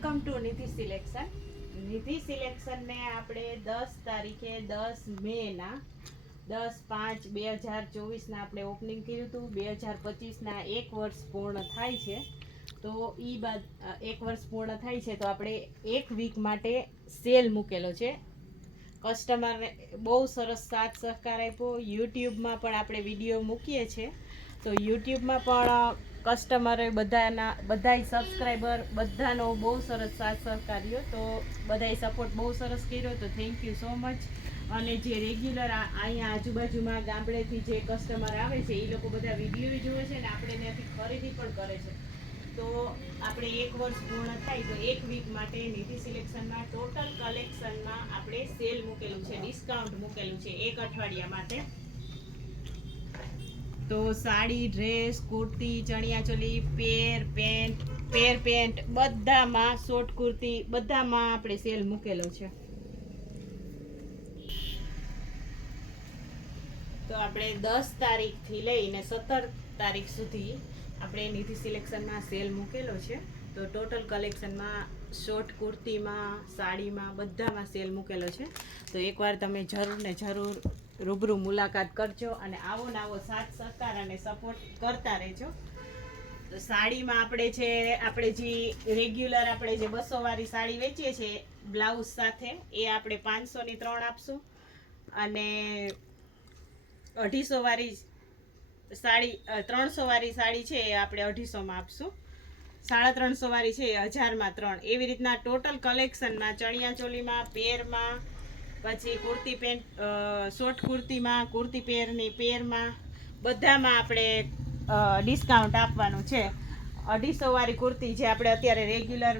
Welcome to Nidhi selection. Nidhi સિલેક્શનને આપણે 10 તારીખે 10 મેના 10/5/2024ના આપણે ઓપનિંગ કર્યું હતું. 2025ના 1 વર્ષ પૂર્ણ થાય છે. તો એ બાદ 1 વર્ષ પૂર્ણ થાય છે તો આપણે 1 વીક માટે સેલ મૂકેલો છે. કસ્ટમરને બહુ સરસ સાથ સહકાર આપ્યો. યુટ્યુબમાં પણ આપણે વિડીયો મૂકીએ છીએ તો યુટ્યુબમાં પણ કસ્ટમરે બધાય સબસ્ક્રાઈબર બધાનો બહુ સરસ સાથ સહકાર રહ્યો. તો બધાય સપોર્ટ બહુ સરસ કર્યો, તો થેન્ક યુ સો મચ. અને જે રેગ્યુલર અહીંયા આજુબાજુમાં ગામડેથી જે કસ્ટમર આવે છે એ લોકો બધા વિડીયો જોવે છે ને આપણે ત્યાંથી ખરીદી પણ કરે છે. તો આપણે 1 વર્ષ પૂર્ણ થાય તો 1 વીક માટે નિધિ સિલેક્શનમાં ટોટલ કલેક્શનમાં આપણે સેલ મૂકેલું છે, ડિસ્કાઉન્ટ મૂકેલું છે 1 અઠવાડિયા માટે. તો સાડી, ડ્રેસ, કુર્તી, ચણિયાચોલી, પેર પેન્ટ બધામાં, શોર્ટ કુર્તી બધામાં આપણે સેલ મૂકેલો છે. તો આપણે 10 તારીખથી લઈને 17 તારીખ સુધી આપણે નિધિ સિલેક્શનમાં સેલ મૂકેલો છે. તો ટોટલ કલેક્શનમાં શોર્ટ કુર્તીમાં, સાડીમાં બધામાં સેલ મૂકેલો છે. તો એકવાર તમે જરૂર ને જરૂર રૂબરૂ મુલાકાત કરજો અને આવો ને આવો સાથ સહકાર અને સપોર્ટ કરતા રહેજો. તો સાડીમાં આપણે જે રેગ્યુલર આપણે જે 200 વાળી સાડી વેચીએ છીએ બ્લાઉઝ સાથે, એ આપણે 500ની 3 આપશું. અને 250 વાળી સાડી 300 વાળી સાડી છે એ આપણે 250માં આપશું. 350 વાળી છે એ 1000માં 3. એવી રીતના ટોટલ કલેક્શનમાં ચણિયાચોલીમાં, પેરમાં, પછી કુર્તી પેન્ટ, શોર્ટ કુર્તીમાં, કુર્તી પેરમાં બધામાં આપણે ડિસ્કાઉન્ટ આપવાનું છે. 250 વાળી કુર્તી જે આપણે અત્યારે રેગ્યુલર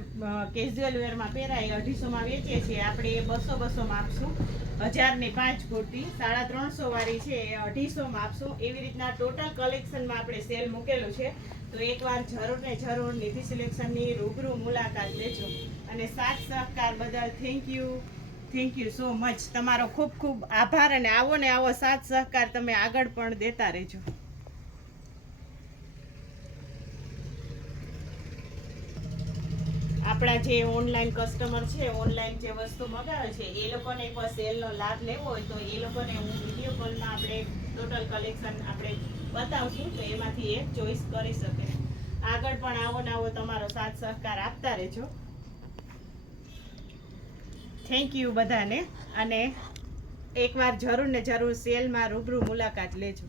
કેઝ્યુઅલ વેરમાં પહેરાય 250માં વેચીએ છીએ, આપણે એ 200-200માં આપશું. 1000ની 5 કુર્તી 350 વાળી છે એ 250માં આપશું. એવી રીતના ટોટલ કલેક્શનમાં આપણે સેલ મૂકેલું છે. તો એકવાર જરૂર ને જરૂર નિધિ સિલેક્શનની રૂબરૂ મુલાકાત લેજો. અને સાથ સહકાર બદલ થેન્ક યુ સો મચ. તમારો ખૂબ ખૂબ આભાર. અને આવો ને આવો સાથ સહકાર તમે આગળ પણ દેતા રહેજો. આપણા જે ઓનલાઈન કસ્ટમર છે, ઓનલાઈન જે વસ્તુ મગાવે છે એ લોકોને પણ સેલનો લાભ લેવો હોય તો એ લોકોને હું વિડીયો કોલમાં આપણે ટોટલ કલેક્શન આપણે બતાવશું, તો એમાંથી એક ચોઈસ કરી શકે. આગળ પણ આવો ને આવો તમારો સાથ સહકાર આપતા રહેજો. થેન્ક યુ બધાને. અને એકવાર જરૂર ને જરૂર સેલમાં રૂબરૂ મુલાકાત લેજો.